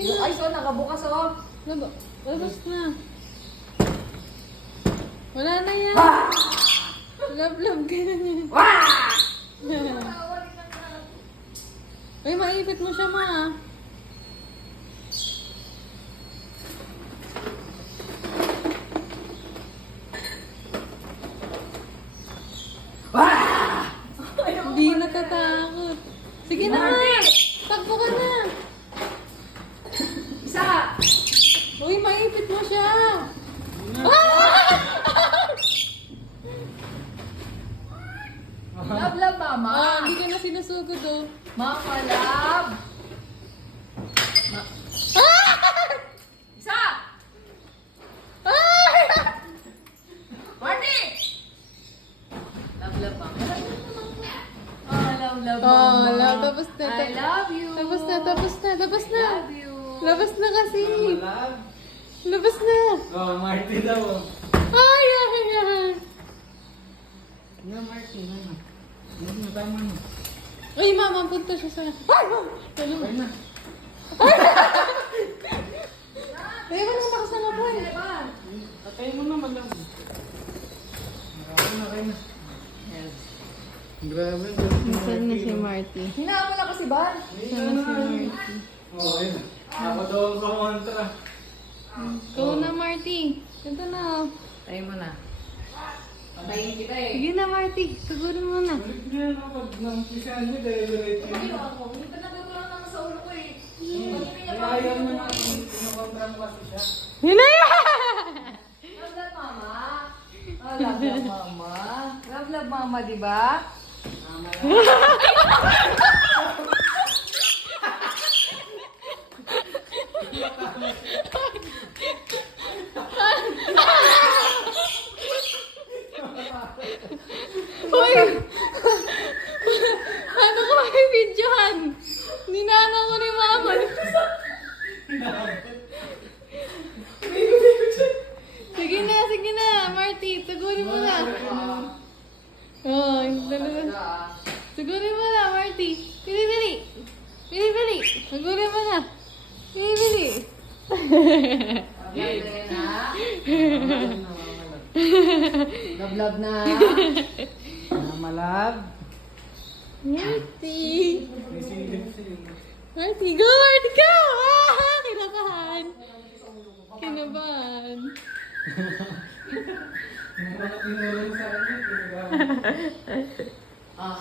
Sige na. Ay, so, nakabukas, oh. Labas na. Wala na yan. Love ka na yan. Ay, maipit mo siya, ma. Hindi natatakot. Sige na, ma. Takbo ka na. Isa! Uy, maipit mo siya. Love, mama. Hindi ka na sinusugod, oh. Mama, love. Isa! Marty! Love, mama. Oh, love, mama. love. Tapos na. I love you. Tapos na. Labas na. Love you. Labas na kasi. Malab. Labas na. Oh, Marty daw. Ay. Nga, Marty. Tama na. Ay, mama, punta siya sa... Ay, Okay na. Ay, wala na kasalapan. Patay mo na, Malab. Okay na. Grabe. Saan na si Marty? Hinaan mo na kasi, Bar. Saan na si Marty? Oo, yun. Ako daw ang kumontra. Go na, Marty. Ito na. Tayo mo na. Patayin kita eh. Sige na, Marty. Siguro mo na. Balik niya na pag nang-pisahan niya dahil diretso Ay, niya. ako. Hindi pa nagagulaw naman sa ulo ko eh. Kaya ayaw mo na kinukontra mo kasi siya. Hinaya! Love, mama. Oh, love, mama. Love, mama, di ba? Uy! Ano ko may videohan? Ninana ko ni mama. Sige na, Marty. Tugurin mo na. Oh, dalawa. Tugurin mo na, Marty. Bili. Tugurin mo na. Bili. Love na. Malab. Marty. May silip siya. Marty, go! Marty, go! Kinabahan. Kinabahan. Nung mga tinuro mo sa akin, Ah.